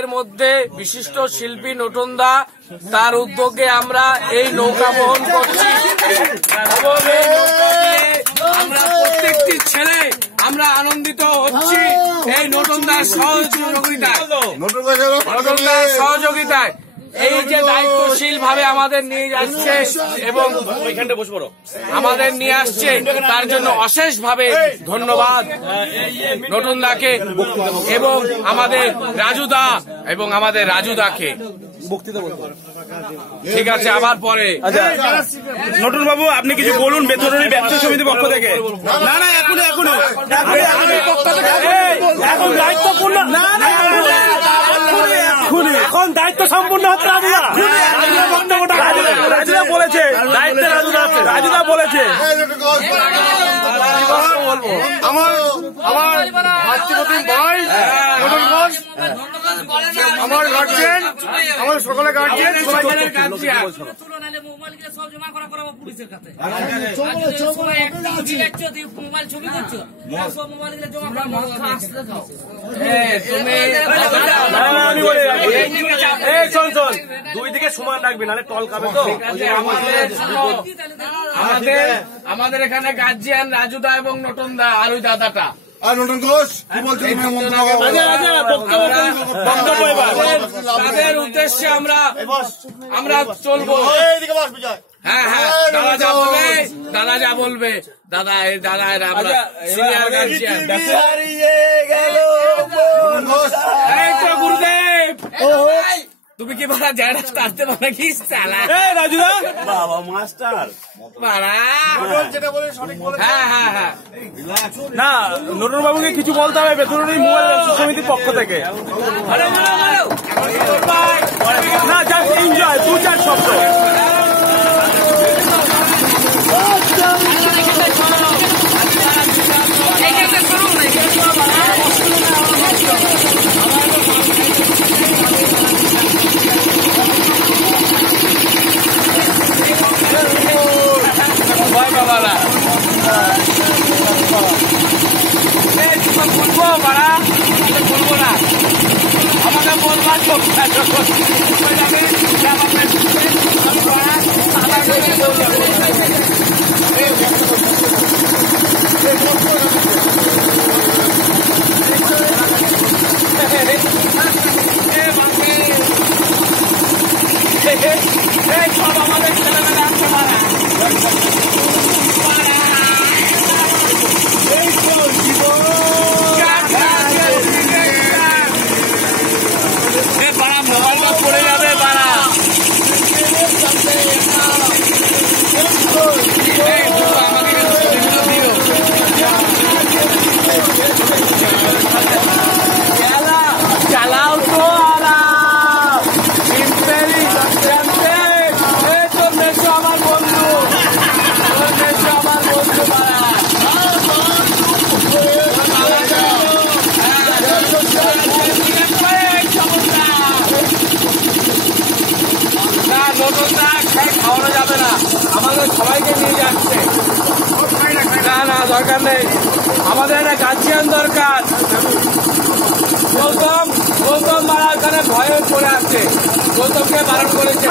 পার্কের মধ্যে বিশিষ্ট শিল্পী নটনদা, তার উদ্যোগে আমরা এই নৌকা বহন করছি এবং এই নৌকা দিয়ে আমরা প্রত্যেকটি ছেলে আমরা আনন্দিত হচ্ছি এই নটনদার সহযোগিতায়। এই যে দায়িত্বশীল ভাবে আমাদের নিয়ে যাচ্ছে এবং আমাদের নিয়ে আসছে, তার জন্য অশেষ ভাবে ধন্যবাদ নটনদাকে এবং আমাদের রাজুদাকে। ঠিক আছে, আবার পরে। নটন বাবু, আপনি কিছু বলুন বেথরণী ব্যবসা সমিতির পক্ষ থেকে। না না, এখনই এখন দায়িত্বপূর্ণ, এখন দায়িত্ব সম্পূর্ণ হচ্ছে রাজুদা বলেছে, দায়িত্বে রাজুদা বলেছে। আমার ভাতৃপ্রতিম ভাই নটন ঘোষ, আমার গার্জিয়ান, আমার সকলে গার্জিয়ান, দুই দিকে সমান রাখবি, নাহলে টল খাবে তো। আমাদের এখানে গার্জিয়ান রাজুদা এবং নটনদা আর ওই দাদাটা আর নটন ঘোষ কি বলছেন? তাদের উদ্দেশ্যে আমরা চলবো। হ্যাঁ হ্যাঁ, দাদা যা বলবে দাদা আমরা সিনিয়র গার্জিয়ান। এই তো গুরুদেব, তুমি কি বাড়া জায়গা আসতে পারে কি চালা রাজুদা বাবা মাস্টার হ্যাঁ হ্যাঁ হ্যাঁ। না, নটন বাবুকে কিছু বলতে হবে বেথরণী মোবাইল ব্যবসা সমিতির পক্ষ থেকে। না, জাস্ট এনজয়, 2-4 শব্দ। বলবো না, আমাকে বলবার সব আমাদের ছেলেমেয়েরা আসতে পারে। মোবাইলটা পড়ে যাবে বাড়া। চালাও তো আমার বন্ধু, আমার বন্ধু বাড়া। খাওয়ানো যাবে না, আমাদের সবাইকে নিয়ে যাচ্ছে। না দরকার নেই, আমাদের একটা গার্জিয়ান দরকার। গৌতম মারা ওখানে ভয়ে পড়ে আছে, গৌতমকে বারণ করেছে।